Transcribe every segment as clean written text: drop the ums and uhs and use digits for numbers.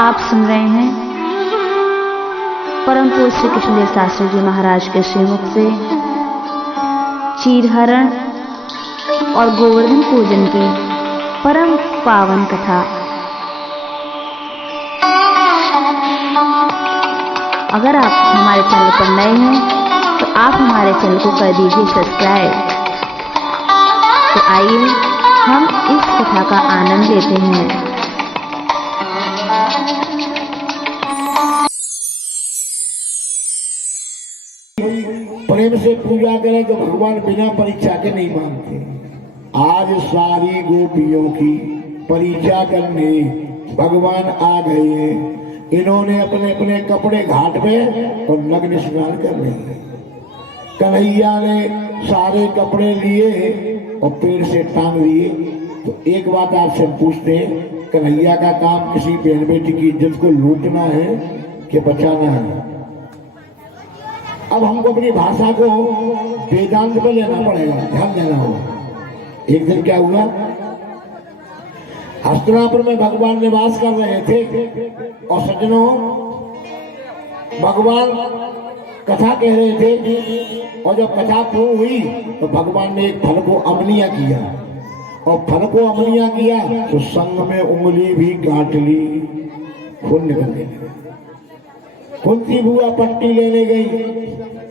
आप सुन रहे हैं परम पूज्य श्री कृष्णदेव शास्त्री जी महाराज के श्रीमुख से चीरहरण और गोवर्धन पूजन की परम पावन कथा। अगर आप हमारे चैनल पर नए हैं तो आप हमारे चैनल को कर दीजिए सब्सक्राइब। तो आइए हम इस कथा का आनंद लेते हैं। प्रेम से पूजा करें तो भगवान बिना परीक्षा के नहीं मानते। आज सारी गोपियों की परीक्षा करने भगवान आ गए हैं। इन्होंने अपने अपने कपड़े घाट पे और नग्न स्नान कर रहे हैं। कन्हैया ने सारे कपड़े लिए और पेड़ से टांग लिए। तो एक बात आपसे पूछते हैं, कन्हैया का काम किसी बहन बेटी की इज्जत को लूटना है कि बचाना है? अब हमको अपनी भाषा को वेदांत पे लेना पड़ेगा, ध्यान देना होगा। एक दिन क्या हुआ, हस्तिनापुर में भगवान निवास कर रहे थे और सज्जनों भगवान कथा कह रहे थे। और जब कथा पूर्ण हुई तो भगवान ने एक फल को अमलिया किया और फल को अमलिया किया तो संग में उंगली भी काट ली, खून निकलने लगा। कुंती बुआ पट्टी लेने गई,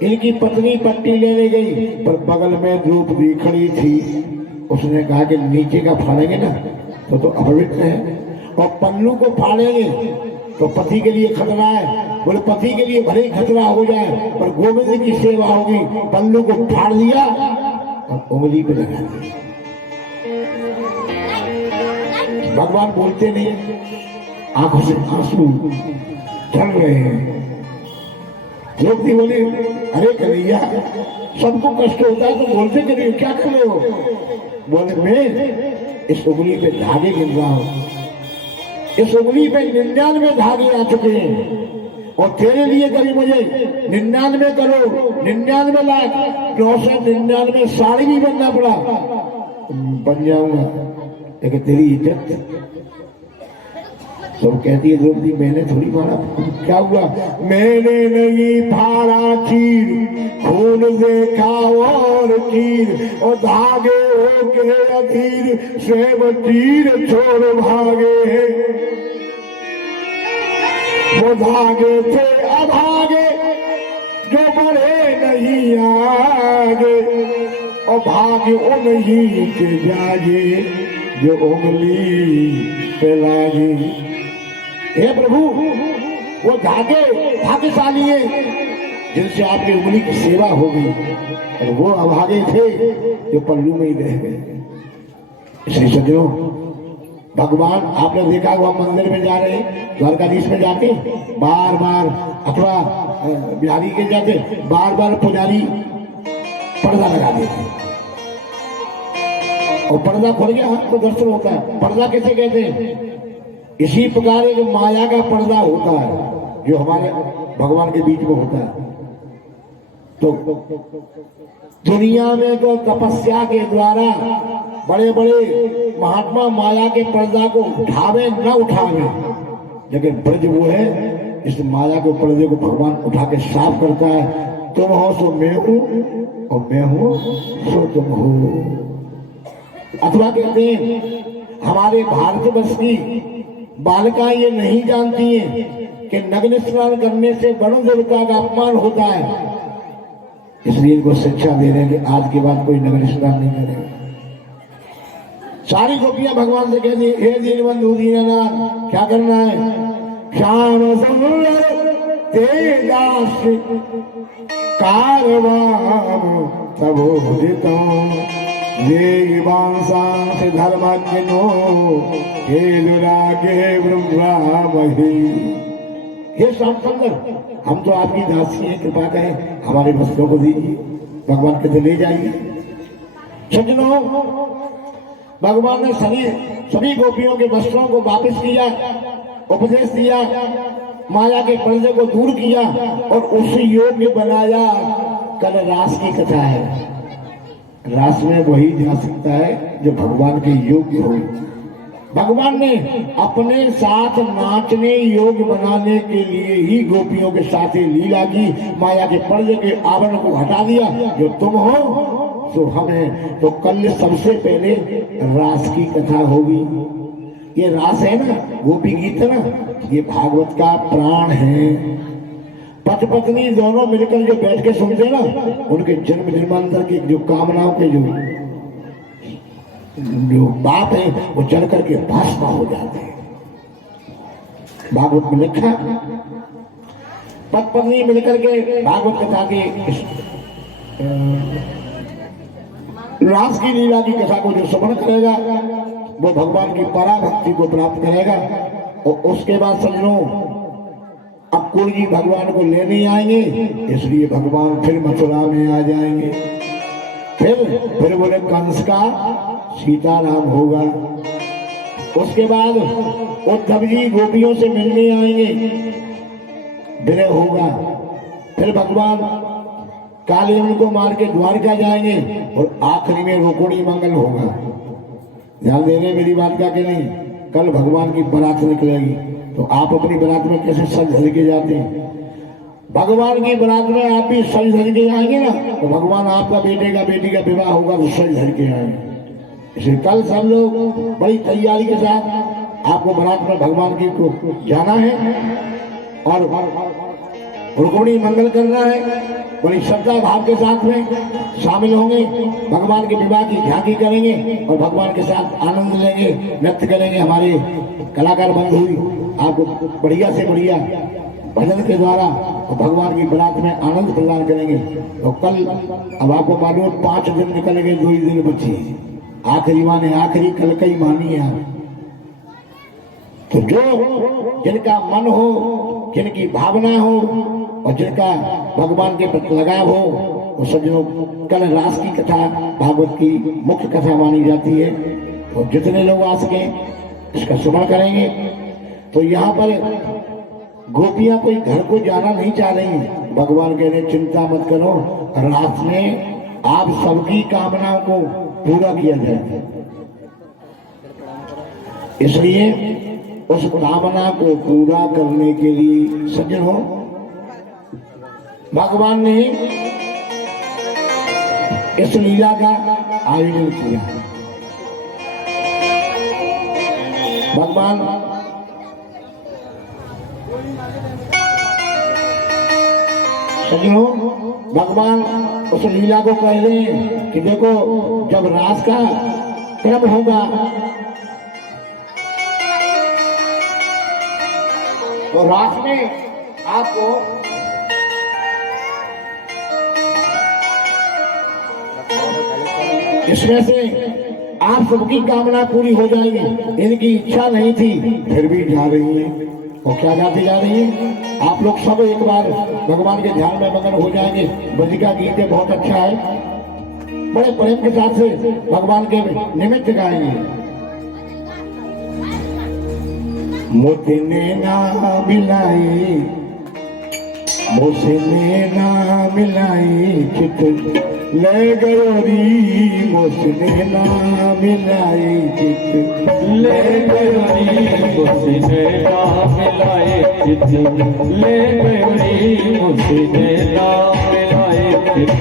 इनकी पत्नी पट्टी लेने गई, पर बगल में द्रौपदी खड़ी थी। उसने कहा कि नीचे का फाड़ेंगे ना तो अपवित्र है, और पल्लू को फाड़ेंगे तो पति के लिए खतरा है। बोले पति के लिए भले ही खतरा हो जाए पर गोविंद की सेवा होगी। पल्लू को फाड़ दिया और उंगली पे लगा दिया। भगवान बोलते नहीं, आंखों से आंसू चल रहे हैं। द्रौपदी बोली, अरे कन्हैया सबको कष्ट होता है तो बोलते करिए, क्या कर रहे हो? बोले मैं इस उंगली पे धागे गिन रहा हूं। इस उंगली पे 99 धागे आ चुके हैं और तेरे लिए कभी मुझे 99 करो 99 लाख 999 साड़ी भी बनना पड़ा, बन जाऊंगा, लेकिन तेरी इज्जत। तो कहती है द्रौपदी, मैंने थोड़ी फाड़ा। क्या हुआ? मैंने नहीं फाड़ा चीर, खून देखा और चीर, और धागे हो के अधीर, स्वयं तीर छोड़ भागे। वो धागे थे अभागे जो बढ़े नहीं आगे, और भाग्य उन्हीं के जागे जो उंगली पे लागे। हे प्रभु, वो धागे भाग्यशाली है जिनसे आपकी उंगली की सेवा हो गई, और वो अभागे थे जो पल्लू में ही रह गए। इसलिए सज्जनों, भगवान आपने देखा हुआ मंदिर में जा रहे, द्वारकाधीश में जाते बार बार, अथवा बिहारी के जाते बार बार पुजारी पर्दा लगा देते और पर्दा खुल गया तो दर्शन होता है। पर्दा कैसे कहते हैं? इसी प्रकार एक माया का पर्दा होता है जो हमारे भगवान के बीच में होता है। तो दुनिया में तो तपस्या के द्वारा बड़े बड़े महात्मा माया के पर्दा को उठावे न उठावे, लेकिन ब्रज वो है इस माया के पर्दे को भगवान उठा के साफ करता है। तुम हो सो मैं हूं और मैं हूं सो तुम हो। अथवा कहते हैं हमारे भारतवर्ष की बालिका ये नहीं जानती है कि नग्न स्नान करने से वरुण देवता का अपमान होता है। इसलिए इनको शिक्षा दे रहे हैं कि आज के बाद कोई नग्न स्नान नहीं करेगा। सारी गोपियां भगवान से कहती है, हे दीनबंधु दीननाथ, क्या करना है? श्याम सुंदर तेजास कारवां प्रबोधितम् ये वांसांस धर्मज्ञनो हे दुरागे ब्रह्मामहि। हे श्याम सुंदर, हम तो आपकी दासी हैं, कृपा करें हमारे वस्त्रों को दीजिए। भगवान कहते ले जाइए। सज्जनों, भगवान ने सभी गोपियों के वस्त्रों को वापस किया, उपदेश दिया, माया के पर्दे को दूर किया और उसी योग्य बनाया। कल रास की कथा है। रास में वही जा सकता है जो भगवान के योग्य हो। भगवान ने अपने साथ नाचने योग्य बनाने के लिए ही गोपियों के साथ ही लीला की, माया के पर्दे के आवरण को हटा दिया। जो तुम हो तो हमें, तो कल सबसे पहले रास की कथा होगी। ये रास है ना, गोपी गीत है ना, ये भागवत का प्राण है। पति पत्नी दोनों मिलकर जो बैठ के सुनते ना, उनके जन्म जन्मांतर की जो कामनाओं के जो बात है वो जल करके भस्म हो जाते हैं। भागवत में लिखा, पति पत्नी मिलकर के भागवत कथा के रास की लीला की कथा को जो श्रवण करेगा वो भगवान की पराभक्ति को प्राप्त करेगा। और उसके बाद सज्जनों, अक्रूर जी भगवान को लेने आएंगे, इसलिए भगवान फिर मथुरा में आ जाएंगे। फिर बोले कंस का सीताराम होगा। उसके बाद उद्धव जी गोपियों से मिलने आएंगे, विरह होगा। फिर भगवान कालियन को मार के द्वारका जाएंगे और आखिरी में रुक्मिणी मंगल होगा। ध्यान दे रहे मेरी बात का कि नहीं? कल भगवान की बारात निकलेगी, तो आप अपनी बारात में कैसे सज धज के जाते हैं? भगवान की बारात में आप भी सज धज के आएंगे ना, तो भगवान आपका बेटी का विवाह होगा तो सज धज के आएंगे। इसलिए कल सब लोग बड़ी तैयारी के साथ आपको बारात में भगवान की को जाना है और रुक्मिणी मंगल करना है। बड़ी श्रद्धा भाव के साथ में शामिल होंगे, भगवान के विवाह की झांकी करेंगे और भगवान के साथ आनंद लेंगे, नृत्य करेंगे। हमारे कलाकार बंधु आपको बढ़िया से बढ़िया भजन के द्वारा और भगवान की बारात में आनंद प्रदान करेंगे। तो कल अब आपको मालूम 5 दिन निकल गए, 2 ही दिन बची। आखिरी माने आखिरी, कल कई मानी है। तो जो जिनका मन हो, जिनकी भावना हो और जिनका भगवान के प्रति लगाव हो, वो सज्जनों कल रास की कथा भागवत की मुख्य कथा मानी जाती है। तो जितने लोग आ सके इसका श्रवण करेंगे। तो यहाँ पर गोपियां कोई घर को जाना नहीं चाह रही। भगवान कह रहे चिंता मत करो, रास में आप सबकी कामनाओं को पूरा किया जाए। इसलिए उस कामना को पूरा करने के लिए सज्जनों भगवान ने इस लीला का आयोजन किया। भगवान सज्जनों, भगवान उस लीला को कह रहे हैं कि देखो जब रास का क्रम होगा तो रास में आपको इसमें से आप सबकी कामना पूरी हो जाएगी। इनकी इच्छा नहीं थी फिर भी जा रही है। और क्या जाती जा रही है? आप लोग सब एक बार भगवान के ध्यान में मगन हो जाएंगे। बलिका गीत बहुत अच्छा है, बड़े प्रेम के साथ से भगवान के निमित्त गाएंगे। मुझने ना मिलाई, मुझने ना मिलाई चित ले गयोरी, मुझने ना मिलाई चित ले गयोरी, मुझने ना मिलाई चित ले गयोरी, मुझने ना मिलाई चित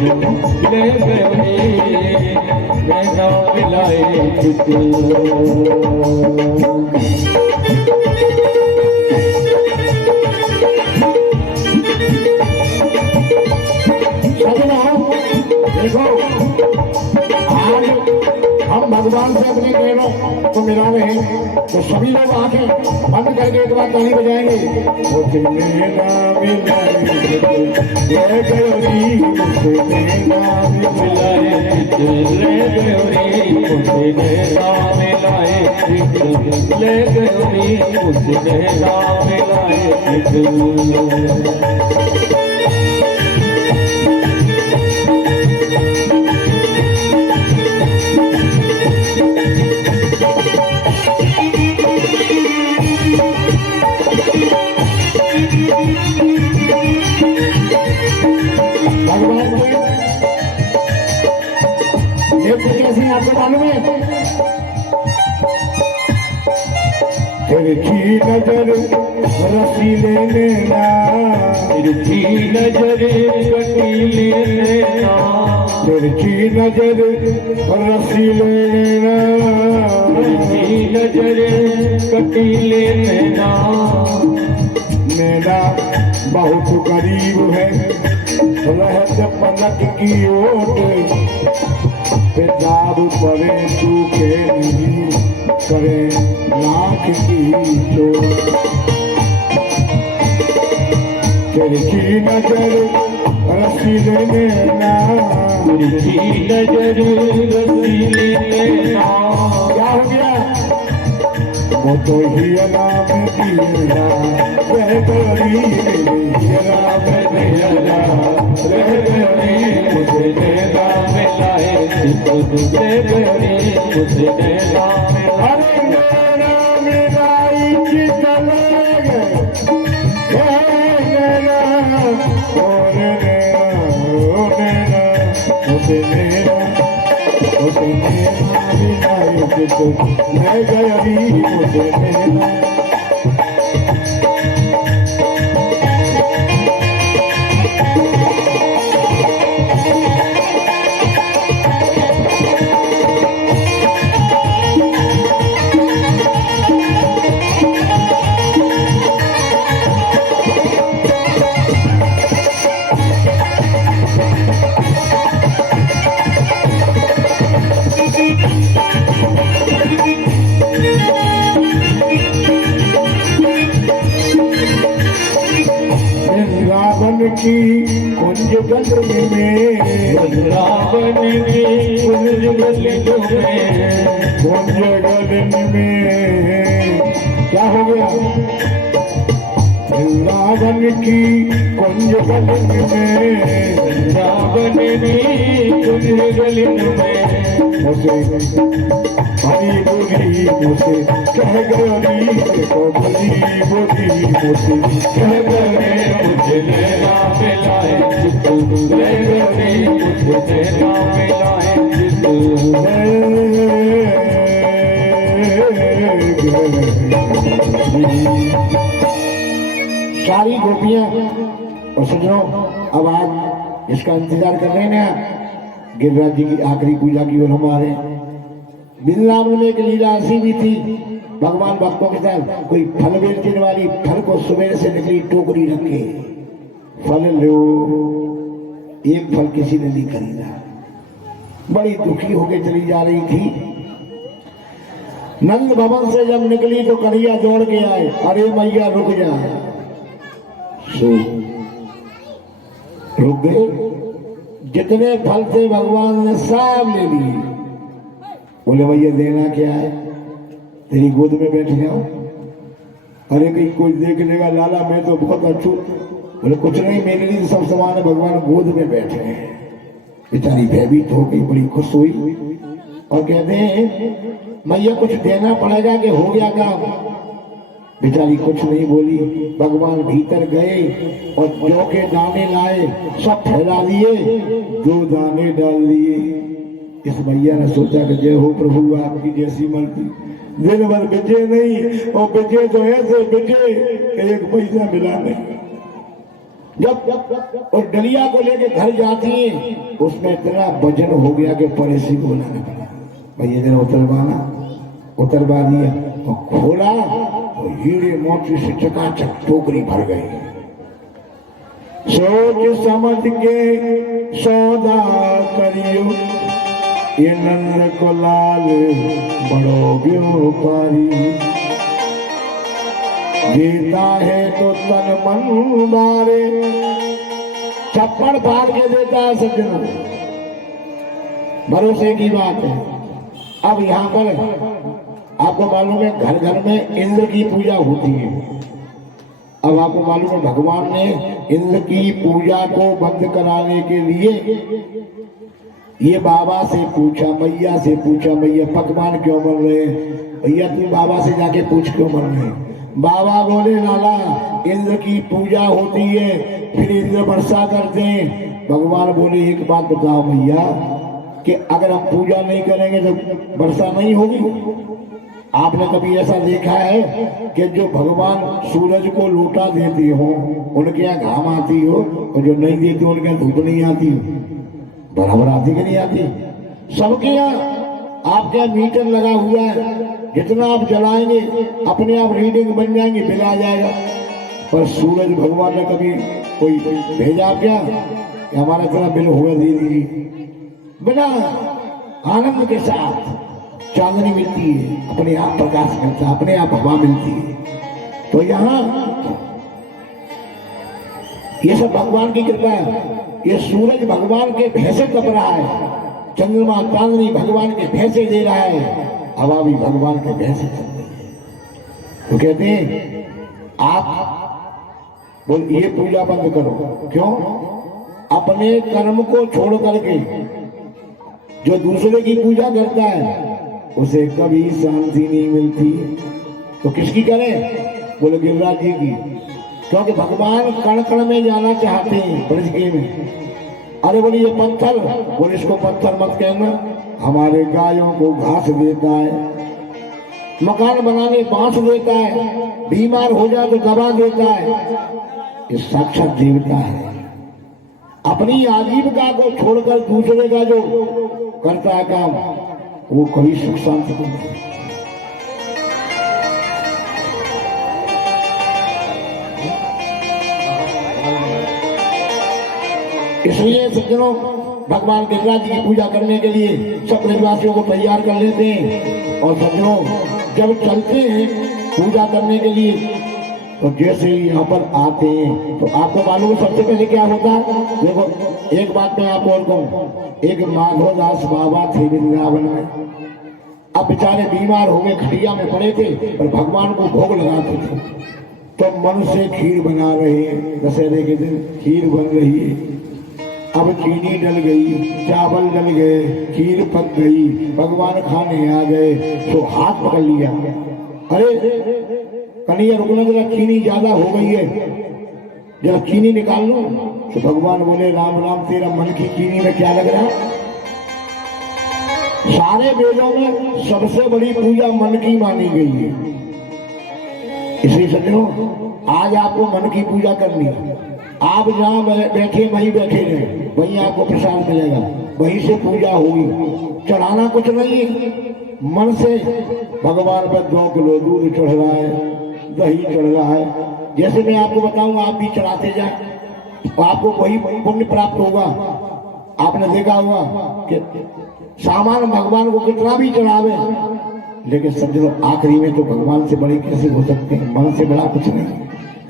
ले गयोरी, मैं ना मिलाई चित। देखो आज हम भगवान से अपने पैरों को मिला रहे हैं, तो सभी लोग आंखें बंद करके एक बार ताली बजाएंगे। भगवान के नेत्र कैसे आपको मालूम है? तिरछी नजर रसीले नैना, तिरछी नजर कटीले नैना, तिरछी नजर रसीले नैना, तिरछी नजर कटीले नैना, नैना बहुत करीब है रहत पलक की ओट, पेदाब पड़े सूखे नहीं करे लाख की चोट। तिरछी नजर रसीले नैना, तिरछी नजर रसीले नैना, क्या हो गया? वो तो हियरा में पियरा रह गई, हियरा में पियरा रह गई मुझे नैना मिलाए, तुझे गई मुझे नैना मिलाए। अरे नैना मिलाई की तलग नैना, और नैना मुझे नैना मिलाई की तो मैं गई मुझे नैना। रावण की कुंज गली में, रावण की कुंज गली में, कुंज गली में क्या हो गया? रावण की कुंज गली में, रावण की कुंज गली में, मुझे हरी बोली मुझे कह गई, देखो बोली मुझे कह गई, मुझे नैना मिलाए, तुझे गई मुझे नैना मिलाए, सारी गोपियां और सज्जनों अब आज इसका इंतजार कर रहे हैं ना, गिरिराज जी की आखिरी पूजा की ओर हम आ रहे हैं। वृंदावन में एक लीला ऐसी भी थी, भगवान भक्तों के साथ कोई फल बेचने वाली फल को सुबह से निकली टोकरी रखे, फल लो, एक फल किसी ने नहीं खरीदा, बड़ी दुखी होकर चली जा रही थी। नंद भवन से जब निकली तो कन्हैया दौड़ के आए, अरे मैया रुक जा। सो रुक गए, जितने फल थे भगवान ने सब ले लिए। बोले भैया देना क्या है? तेरी गोद में बैठ जाओ। अरे कहीं कोई देख लेगा लाला मैं तो बहुत अच्छू। बोले कुछ नहीं, मेरे लिए सब सामान है, भगवान गोद में बैठे हैं। बेचारी भयभीत हो गई, बड़ी खुश हुई और कहते हैं मैया कुछ देना पड़ेगा कि हो गया काम? बेचारी कुछ नहीं बोली। भगवान भीतर गए और जौ के दाने लाए, सब फैला दिए, 2 दाने डाल दिए। इस भैया ने सोचा कि जय हो प्रभु आपकी जैसी मर्जी। दिन भर बिजे नहीं, और बिजे तो ऐसे बिजे एक पैसा मिला नहीं। जब और डलिया को लेके घर जाती है, उसमें इतना वजन हो गया कि परेशी को बुलाना पड़ा। भैया जरा उतरवा दिया और खोला तो हीरे मोती से चकाचक टोकरी भर गई। सोच समझ के सौदा करियो, ये नंद को लाल बड़ो व्यापारी। जीता है तो तन मन मारे, छप्पड़ फाड़ के देता है सज्जनों, भरोसे की बात है। अब यहाँ पर आपको मालूम है घर घर में इंद्र की पूजा होती है। अब आपको मालूम है भगवान ने इंद्र की पूजा को बंद कराने के लिए ये बाबा से पूछा, मैया से पूछा, मैया पकवान क्यों बन रहे हैं? भैया तुम बाबा से जाके पूछ क्यों बन रहे हैं? बाबा बोले लाला इंद्र की पूजा होती है, फिर इंद्र वर्षा करते हैं। भगवान बोले एक बात बताओ मैया कि अगर हम पूजा नहीं करेंगे तो वर्षा नहीं होगी? आपने कभी ऐसा देखा है कि जो भगवान सूरज को लोटा देती हो उनके यहाँ घाम आती हो, और जो नहीं देती उनके यहाँ धूप नहीं आती हो? बराबर आती कि नहीं आती? सबके यहाँ आपके यहाँ मीटर लगा हुआ है, जितना आप जलाएंगे अपने आप रीडिंग बन जाएंगे, बिल आ जाएगा। पर सूरज भगवान ने कभी कोई भेजा क्या कि हमारा इतना बिल होगा दे दीजिए? बिना आनंद के साथ चांदनी मिलती है, अपने आप प्रकाश मिलता है, अपने आप हवा मिलती है। तो यहाँ ये सब भगवान की कृपा है। ये सूरज भगवान के भैंसे तप रहा है, चंद्रमा चांदनी भगवान के भैंसे दे रहा है, हवा भी भगवान के भैंसे तप रही है। तो कहते हैं आप बोल ये पूजा बंद करो। क्यों? अपने कर्म को छोड़ करके जो दूसरे की पूजा करता है उसे कभी शांति नहीं मिलती। तो किसकी करें? बोले गिरिराज जी की। क्योंकि भगवान कण कण में जाना चाहते हैं, ब्रज के में। अरे बोले ये पत्थर, बोले इसको पत्थर मत कहना, हमारे गायों को घास देता है, मकान बनाने बांस देता है, बीमार हो जाए तो दवा देता है। ये साक्षात देवता है। अपनी आजीविका को छोड़कर दूसरे का जो करता है काम, वो कभी सुख शांति को नहीं। इसलिए सज्जनों, भगवान गिरिराज जी की पूजा करने के लिए सब ब्रजवासियों को तैयार कर लेते हैं। और सज्जनों, जब चलते हैं पूजा करने के लिए तो जैसे ही यहाँ पर आते हैं तो आपको मालूम है सबसे पहले क्या होता है? देखो, एक बात मैं आपको और कहूँ, एक माधवदास बाबा थे वृंदावन में। अब बेचारे बीमार हो गए, खटिया में पड़े थे, और भगवान को भोग लगाते थे। तो मन से खीर बना रहे हैं, दशहरे के दिन खीर बन रही है। अब चीनी डल गई, चावल डल गए, खीर पक गई, भगवान खाने आ गए। तो हाथ पकड़ लिया, अरे कन्हैया रुकना, जरा चीनी ज्यादा हो गई है, जरा चीनी निकाल लो। तो भगवान बोले राम राम, तेरा मन की चीनी में क्या लग रहा है? सारे वेदों में सबसे बड़ी पूजा मन की मानी गई है। इसलिए सज्जनों, आज आपको मन की पूजा करनी है। आप जहाँ बैठे वहीं बैठे रहे, वहीं आपको प्रसाद मिलेगा, वहीं से पूजा होगी। चढ़ाना कुछ नहीं है, मन से भगवान पर 2 किलो दूध चढ़ रहा है, दही चढ़ रहा है। जैसे मैं आपको बताऊंगा, आप भी चढ़ाते जाए, आपको वही पुण्य प्राप्त होगा। आपने देखा होगा कि सामान भगवान को कितना भी चढ़ावे, लेकिन सज्जनों आखिरी में तो भगवान से बड़े कैसे हो सकते हैं? मन से बड़ा कुछ नहीं।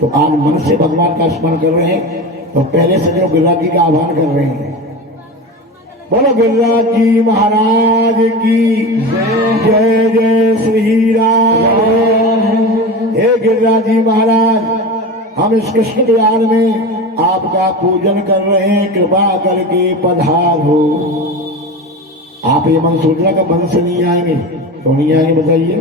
तो आज मन से भगवान का स्मरण कर रहे हैं, तो पहले सज्जनों गिरिराज जी का आह्वान कर रहे हैं। बोलो गिरिराज जी महाराज की जय जय श्री राम। हे गिरिराज जी महाराज, हम इस कृष्ण विहार में आपका पूजन कर रहे हैं, कृपा करके पधारो। आप ये मन सोच रहा कि मन से नहीं आएंगे, तो नहीं आएंगे बताइए?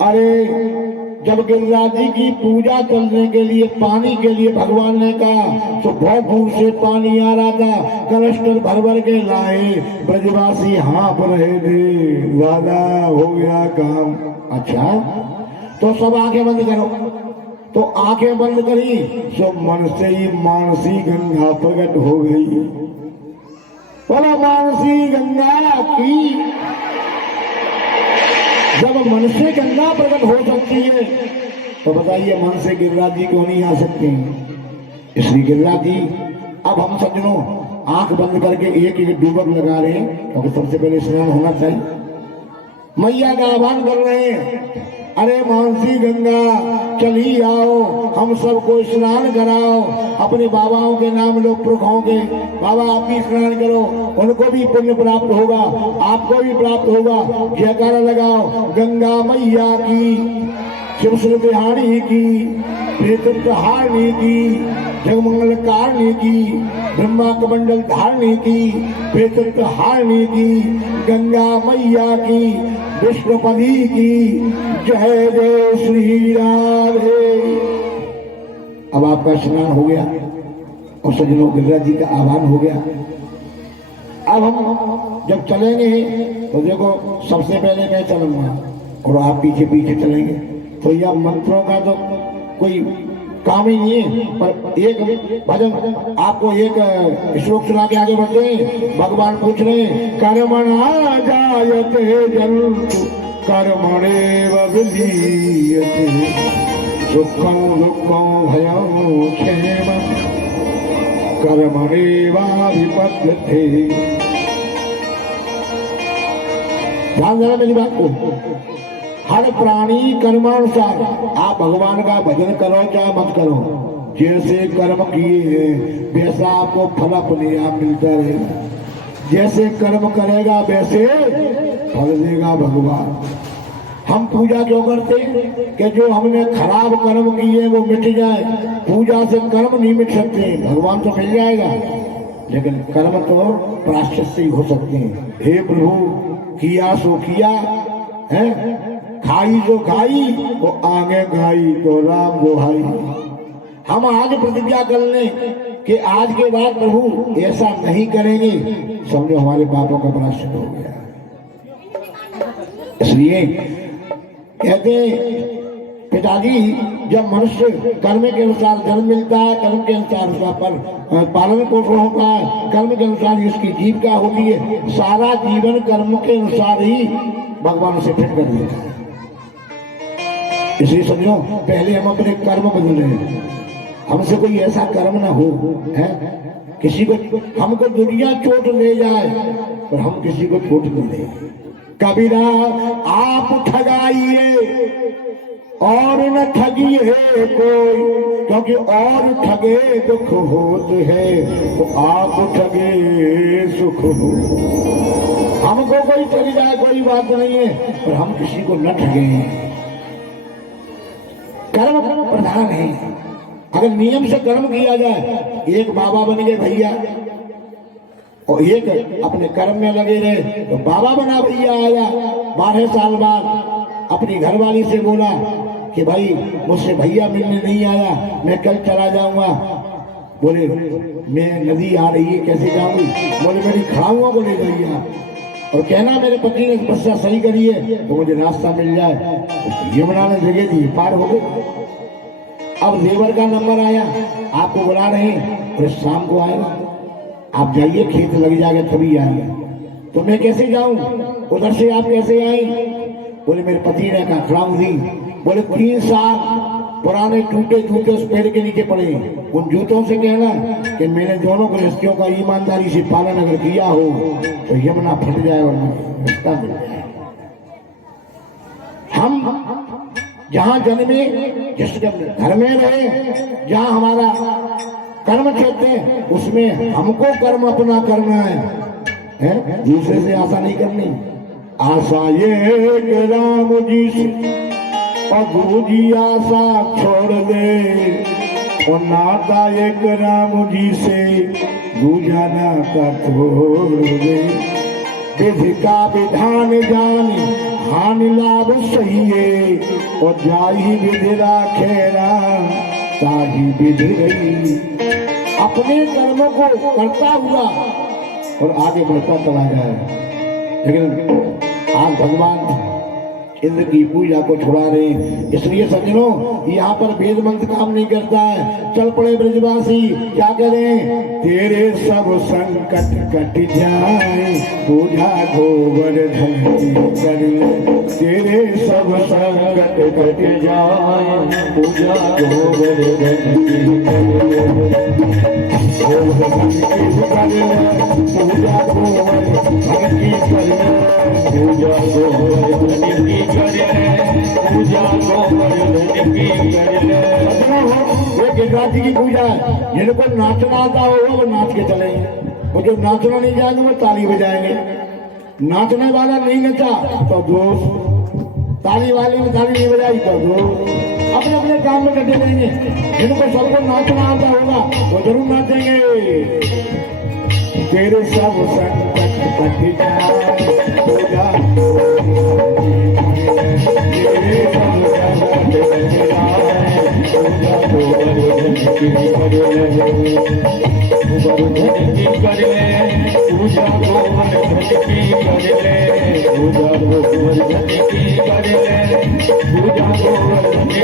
अरे जब गिरिराज जी की पूजा करने के लिए पानी के लिए भगवान ने कहा, तो बहुत दूर से पानी आ रहा था, कलस्टर भर भर के लाए, ब्रजवासी हाँफ रहे थे, ज्यादा हो गया काम। अच्छा, तो सब आंखें बंद करो। तो आंखें बंद करी, तो मन से ही मानसी गंगा प्रकट हो गई। बोलो मानसी गंगा की। जब मन से गंगा प्रकट हो सकती है, तो बताइए मन से गिरिराज जी क्यों नहीं आ सकते हैं? इसलिए गिरिराज जी, अब हम सज्जनों आंख बंद करके एक एक डूबक लगा रहे हैं, क्योंकि सबसे पहले स्नान होना चाहिए। मैया का आह्वान कर रहे हैं, अरे मानसी गंगा चली आओ, हम सबको स्नान कराओ। अपने बाबाओं के नाम लो, पुरखों के, बाबा आप भी स्नान करो, उनको भी पुण्य प्राप्त होगा, आपको भी प्राप्त होगा। जयकारा लगाओ, गंगा मैया की, शिव श्रीहारी की, प्रेतहारिणी की, जगमंगल कारिणी की, ब्रह्मा कमंडल धारिणी की, प्रेतहारिणी की, गंगा मैया की, विष्णुपदी की, जय जय श्री राधे। अब आपका स्नान हो गया और सज्जनों गिरिराज जी का आह्वान हो गया। अब हम जब चलेंगे तो देखो, सबसे पहले मैं चलूंगा, और आप पीछे पीछे चलेंगे तो यह मंत्रों का तो कोई काम ही नहीं है। पर एक भजन आपको एक श्लोक सुना के आगे बढ़ते हैं। भगवान पूछ रहे हैं कर्मणा जायते जन्तु कर्मणेव विलीयते सुखं दुःखं भयं क्षेमं कर्मणेवाधिपत्यते। ध्यान देना मेरी बात को। हर प्राणी कर्मानुसार आप भगवान का भजन करो चाहे मत करो, जैसे कर्म किए हैं वैसा आपको फल अपने आप मिलता रहेगा। जैसे कर्म करेगा वैसे फल देगा भगवान। हम पूजा क्यों करते हैं कि जो हमने खराब कर्म किए वो मिट जाए। पूजा से कर्म नहीं मिट सकते, भगवान तो मिल जाएगा, लेकिन कर्म तो प्रायश्चित से ही हो सकते हैं। हे प्रभु, किया सो किया है, खाई जो खाई वो आगे खाई तो राम गोहाई। हम आज प्रतिज्ञा कर लें कि आज के बाद प्रभु ऐसा नहीं करेंगे, समझो हमारे पापों का प्रायश्चित हो गया। इसलिए कहते पिताजी, जब मनुष्य कर्म के अनुसार जन्म मिलता है, कर्म के अनुसार उसका पर पालन पोषण होता है, कर्म के अनुसार इसकी जीविका होती है, सारा जीवन कर्म के अनुसार ही भगवान उसे फिट कर देता है। इसलिए समझो, पहले हम अपने कर्म बदल रहे हैं, हमसे कोई ऐसा कर्म ना हो है किसी को हमको दुनिया चोट ले जाए पर हम किसी को चोट नहीं दे। कबीरा आप ठगाइए और न ठगिए कोई, क्योंकि और ठगे दुख होते हैं तो आप ठगे सुख हो। हमको कोई चली जाए कोई बात नहीं है, पर हम किसी को न ठगे। कर्म प्रधान है। अगर नियम से कर्म किया जाए, एक बाबा बन गए भैया और एक अपने कर्म में लगे रहे, तो बाबा बना भैया आया 12 साल बाद अपनी घरवाली से बोला कि भाई मुझसे भैया मिलने नहीं आया, मैं कल चला जाऊंगा। बोले मैं नदी आ रही है कैसे जाऊंगी? बोले मेरी खाऊंगा। बोले भैया, और कहना मेरे पति ने तपस्या सही करी है तो मुझे रास्ता मिल जाए। यमुना ने जगह दी, पार हो गए। अब लेबर का नंबर आया, आपको बुला रहे हैं और शाम को आएगा, आप जाइए, खेत लग जाएगा तभी आएगा। तो मैं कैसे जाऊं? उधर से आप कैसे आए? बोले मेरे पति ने कहा खड़ाऊ दी। बोले 3 साल पुराने टूटे जूते उस पेड़ के नीचे पड़े, उन जूतों से कहना कि मैंने दोनों गृहस्थियों का ईमानदारी से पालन अगर किया हो तो यमुना फट जाए और रास्ता मिल जाए। हम जहां जन्मे, जिस घर में रहे, जहां हमारा कर्म क्षेत्र है, उसमें हमको कर्म अपना करना है? दूसरे से आशा नहीं करनी। आशा ये राम जी से और गुरु जी आशा छोड़ दे, और नाता एक राम जी से दूजा नाता छोड़ दे। विधि का विधान जानी हानि लाभ सही है, और जाही विधि राखेरा ताही विधि रही। अपने कर्मों को करता हुआ और आगे बढ़ता चला जाए। लेकिन आज भगवान इंद्र की पूजा को छुड़ा रहे हैं। इसलिए सज्जनों, यहाँ पर वेद मंत्र काम नहीं करता है। चल पड़े ब्रजवासी, क्या करें? तेरे सब संकट कट जाए, पूजा गोवर्धन की कर ले। तेरे सब संकट कट जाए, पूजा गोवर्धन की कर ले। गोवर्धन की कर ले, पूजा गोवर्धन की कर ले, पूजा गोवर्धन की पूजा वो गिरिराज की पूजा है। जिनको नाचना आता होगा वो नाच के चलेंगे, और जो नाचना नहीं जाएंगे वो ताली बजाएंगे। नाचने वाला नहीं नचा तो दोस्त, ताली वाले ने ताली नहीं बजाई तो दोस्त। अपने अपने काम में कटे रहेंगे। जिनको सबको नाचना आता होगा वो जरूर नाचेंगे। तेरे सब संकट कट जाए, पूजा तेरे सब संकट कट जाए, पूजा गोवर्धन की कर ले गोवर्धन की कर ले पूजा गोवर्धन की कर ले पूजा गोवर्धन की कर ले पूजा गोवर्धन की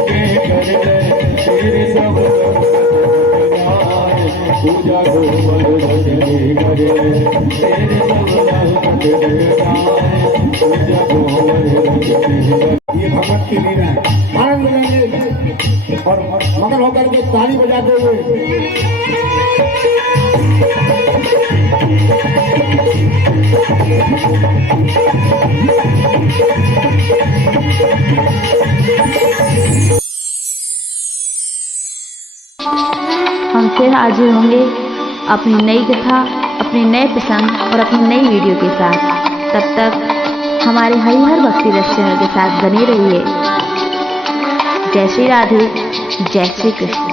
कर ले तेरे सब पूजा गोवर्धन की कर ले तेरे सब पूजा गोवर्धन की कर ले। ये भगवत की लीला है। आनंद लेंगे और मगन होकर के ताली बजाते हुए हम फिर हाजिर होंगे अपनी नई कथा, अपने नए प्रसंग और अपनी नई वीडियो के साथ। तब तक हमारे हरिहर भक्ति रस चैनल के साथ बने रहिए। जय श्री राधे, जय श्री कृष्ण।